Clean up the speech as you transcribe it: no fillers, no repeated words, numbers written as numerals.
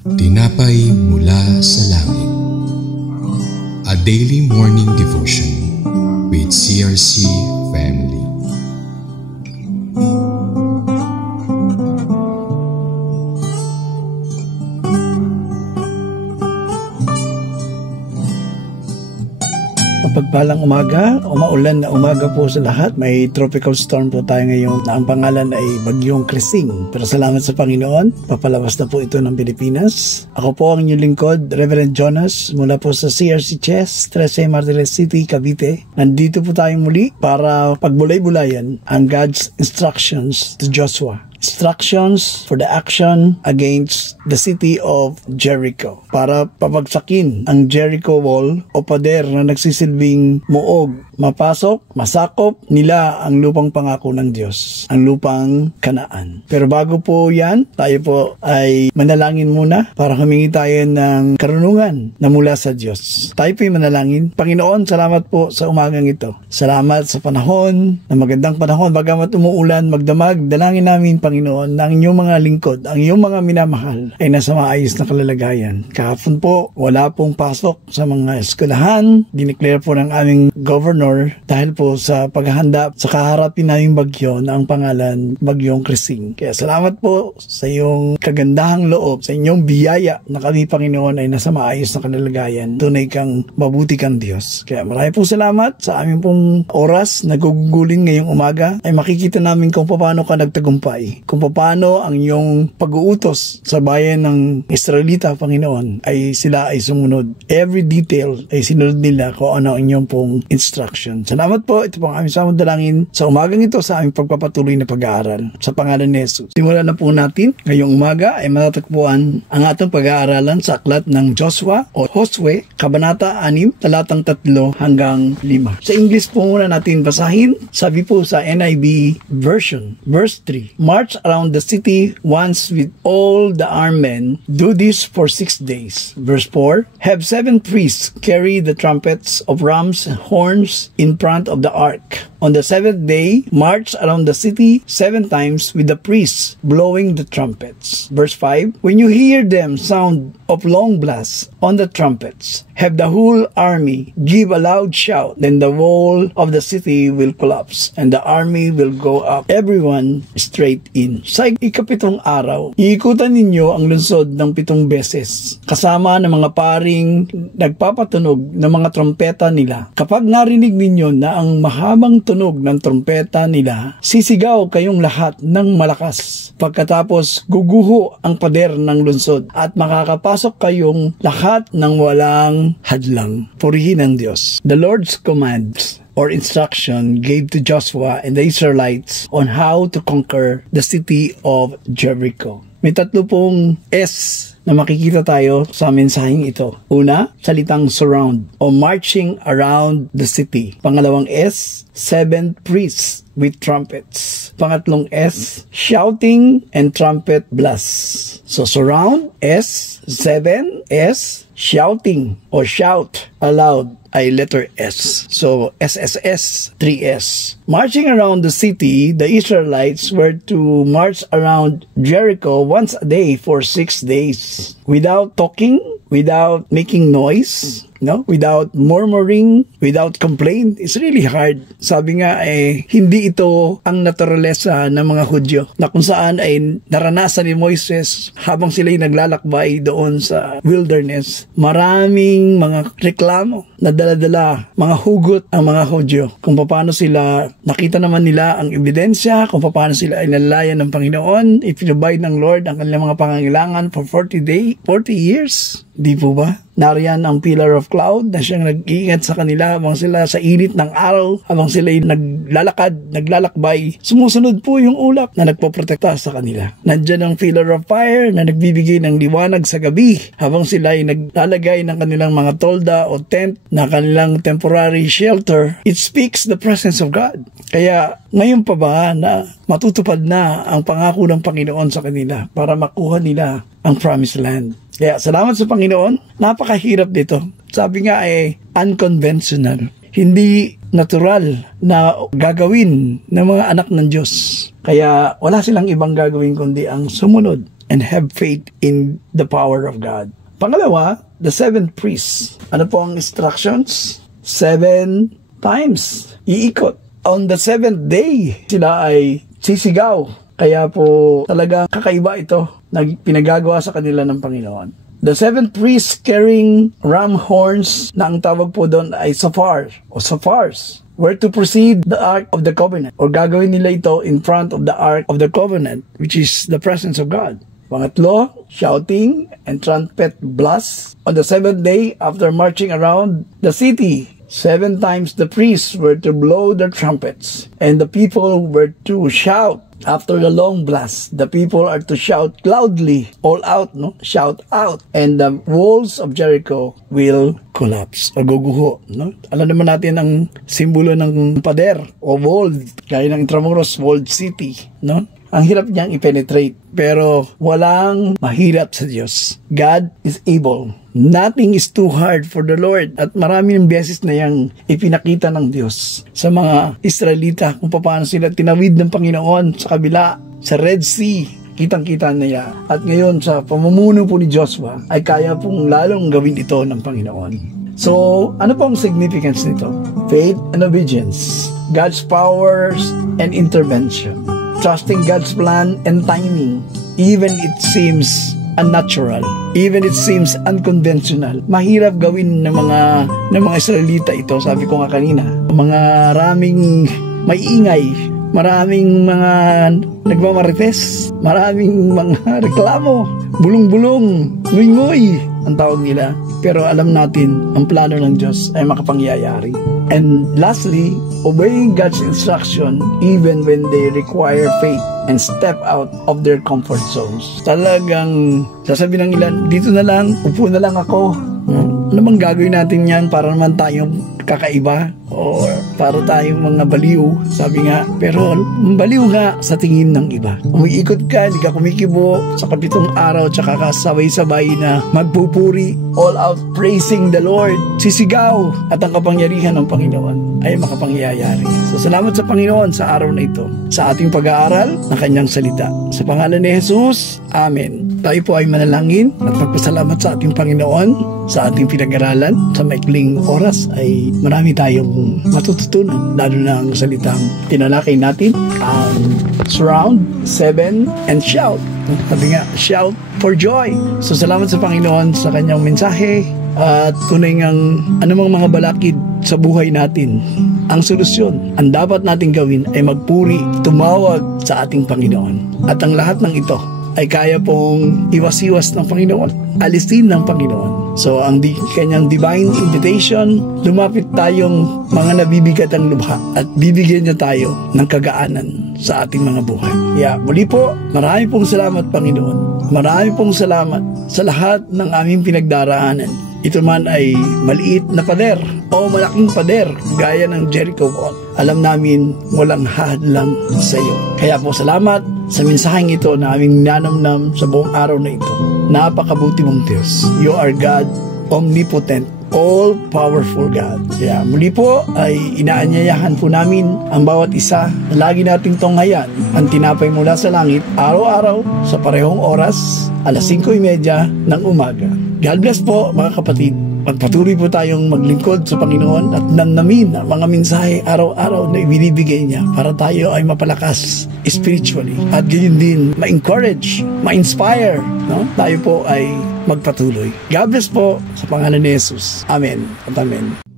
Tinapay mula sa langit. A daily morning devotion with CRC Family. Mapagpalang umaga o maulan na umaga po sa lahat. May tropical storm po tayo ngayon na ang pangalan ay Bagyong Krising. Pero salamat sa Panginoon, papalabas na po ito ng Pilipinas. Ako po ang inyong lingkod, Reverend Jonas, mula po sa CRC Chess, 13 Martires City, Cavite. Nandito po tayo muli para pagbulay-bulayan ang God's instructions to Joshua. Instructions for the action against the city of Jericho. Para pabagsakin ang Jericho wall o pader na nagsisilbing muog, mapasok, masakop nila ang lupang pangako ng Diyos, ang lupang Kanaan. Pero bago po yan, tayo po ay manalangin muna para humingi tayo ng karunungan na mula sa Diyos. Tayo po ay manalangin. Panginoon, salamat po sa umagang ito. Salamat sa panahon, na magandang panahon, bagamat umuulan, magdamag, dalangin namin, Panginoon, na ang inyong mga lingkod, ang inyong mga minamahal ay nasa maayos na kalalagayan. Kahapon po, wala pong pasok sa mga eskwelahan. Dineclare po ng aming governor dahil po sa paghahanda sa kaharapin naming bagyo na ang pangalan Bagyong Krising. Kaya salamat po sa iyong kagandahang loob, sa inyong biyaya na kami, Panginoon, ay nasa maayos na kalalagayan. Tunay kang mabuti kang Diyos. Kaya marami po salamat sa aming pong oras na guguling ngayong umaga ay makikita namin kung paano ka nagtagumpay. Kung paano ang iyong pag-uutos sa bayan ng Israelita, Panginoon, ay sila ay sumunod. Every detail ay sinunod nila kung ano ang inyong pong instruction. Salamat po. Ito po ang aming samang dalangin sa umagang ito sa aming pagpapatuloy na pag-aaral. Sa pangalan ni Jesus. Simulan na po natin. Ngayong umaga ay matatagpuan ang atong pag-aaralan sa aklat ng Joshua o Josue, Kabanata 6, talatang 3 hanggang 5. Sa English po muna natin basahin. Sabi po sa NIV version, verse 3, March around the city once with all the armed men. Do this for 6 days. Verse 4, have 7 priests carry the trumpets of ram's horns in front of the ark. On the 7th day, march around the city 7 times with the priests blowing the trumpets. Verse 5, when you hear them sound of long blasts on the trumpets, have the whole army give a loud shout, then the wall of the city will collapse and the army will go up, everyone straight in. Sa ikapitong araw, iikutan ninyo ang lungsod ng 7 beses, kasama ng mga paring nagpapatunog ng mga trompeta nila. Kapag narinig ninyo na ang mahabang tunog ng trompeta nila, sisigaw kayong lahat ng malakas. Pagkatapos, guguho ang pader ng lungsod at makakapasok kayong lahat ng walang hadlang. Purihin ang Diyos. The Lord's commands or instruction gave to Joshua and the Israelites on how to conquer the city of Jericho. May 3 pong S na makikita tayo sa mensaheng ito. Una, salitang surround o marching around the city. Pangalawang S, 7 priests with trumpets. Pangatlong S, shouting and trumpet blasts. So surround, S, 7, S, shouting or shout aloud ay letter S. So SSS, 3S. Marching around the city, the Israelites were to march around Jericho once a day for 6 days. Without talking, without making noise, no? Without murmuring, without complaint. It's really hard. Sabi nga hindi ito ang naturalesa ng mga Hudyo na kung saan ay naranasan ni Moises habang sila'y naglalakbay doon sa wilderness. Maraming mga reklamo na dala-dala, mga hugot ang mga Hudyo. Kung paano sila, nakita naman nila ang ebidensya, kung paano sila ay nalalayan ng Panginoon, ipinubay ng Lord ang kanilang mga pangangailangan for 40 years. Di po ba? Nariyan ang pillar of cloud na siyang nag-iingat sa kanila habang sila sa init ng araw, habang sila ay naglalakbay. Sumusunod po yung ulap na nagpoprotekta sa kanila. Nandiyan ang pillar of fire na nagbibigay ng liwanag sa gabi habang sila ay naglalagay ng kanilang mga tolda o tent na kanilang temporary shelter. It speaks the presence of God. Kaya ngayon pa ba na matutupad na ang pangako ng Panginoon sa kanila para makuha nila ang promised land? Kaya salamat sa Panginoon, napakahirap dito. Sabi nga unconventional. Hindi natural na gagawin ng mga anak ng Diyos. Kaya wala silang ibang gagawin kundi ang sumunod and have faith in the power of God. Pangalawa, the seventh priest. Ano po ang instructions? 7 times. Iikot. On the 7th day, sila ay sisigaw. Kaya po talagang kakaiba ito na pinagagawa sa kanila ng Panginoon. The 7th priest carrying ram horns na ang tawag po doon ay safar o safars were to proceed the Ark of the Covenant, or gagawin nila ito in front of the Ark of the Covenant, which is the presence of God. Pangatlo, shouting and trumpet blasts on the 7th day after marching around the city. 7 times the priests were to blow their trumpets, and the people were to shout. After the long blast, the people are to shout loudly, all out, no? Shout out, and the walls of Jericho will collapse o guguho, no? Alam naman natin ang simbolo ng pader o walled, gaya ng Intramuros walled city, no? Ang hirap niyang i-penetrate, pero walang mahirap sa Diyos. God is able. Nothing is too hard for the Lord. At maraming beses na yang ipinakita ng Diyos sa mga Israelita kung paano sila tinawid ng Panginoon sa kabila, sa Red Sea. Kitang-kita nila. At ngayon sa pamumuno po ni Joshua ay kaya pong lalong gawin ito ng Panginoon. So, ano pong significance nito? Faith and obedience. God's powers and intervention. Trusting God's plan and timing, even it seems unnatural, even it seems unconventional. Mahirap gawin ng mga Israelita ito, sabi ko nga kanina. Mga raming may ingay, maraming mga nagmamarites, maraming mga reklamo, bulong-bulong, nguy-nguy ang tawag nila. Pero alam natin, ang plano ng Diyos ay makapangyayari. And lastly, obeying God's instruction even when they require faith and step out of their comfort zones. Talagang sasabihin ng ilan, dito na lang, upo na lang ako. Ano bang gagawin natin yan para naman tayong kakaiba o para tayong mga baliw, sabi nga. Pero baliw nga sa tingin ng iba. Umiikot ka, hindi ka kumikibo sa 7 araw, tsaka kasabay-sabay na magpupuri, all out praising the Lord, sisigaw, at ang kapangyarihan ng Panginoon ay makapangyayari. So salamat sa Panginoon sa araw na ito, sa ating pag-aaral ng kanyang salita. Sa pangalan ni Jesus, Amen. Tayo po ay manalangin at magpasalamat sa ating Panginoon sa ating pinag-aralan. Sa maikling oras ay marami tayong matututunan, lalo na ang salitang tinalakay natin, surround, 7, and shout. Sabi nga, shout for joy. So salamat sa Panginoon sa kanyang mensahe at tunay ngang anumang mga balakid sa buhay natin, ang solusyon, ang dapat nating gawin ay magpuri, tumawag sa ating Panginoon. At ang lahat ng ito ay kaya pong iwas-iwas ng Panginoon, alisin ng Panginoon. So, ang kanyang divine invitation, lumapit tayong mga nabibigat ang lubha at bibigyan niya tayo ng kagaanan sa ating mga buhay. Muli po, marami pong salamat, Panginoon. Marami pong salamat sa lahat ng aming pinagdaraanan. Ito man ay maliit na pader o malaking pader gaya ng Jericho Wall. Alam namin walang hadlang sa iyo. Kaya po salamat sa mensaheng ito na aming nanamnam sa buong araw na ito. Napakabuti mong Diyos. You are God, omnipotent, all-powerful God. Muli po ay inaanyayahan po namin ang bawat isa na lagi nating tunghayan ang tinapay mula sa langit araw-araw sa parehong oras, alas 5:30 ng umaga. God bless po mga kapatid. Magpatuloy po tayong maglingkod sa Panginoon at namnamin ang mga mensahe araw-araw na ibinibigay niya para tayo ay mapalakas spiritually at gayon din ma-encourage, ma-inspire, no? Tayo po ay magpatuloy. God bless po sa pangalan ni Jesus. Amen at amen.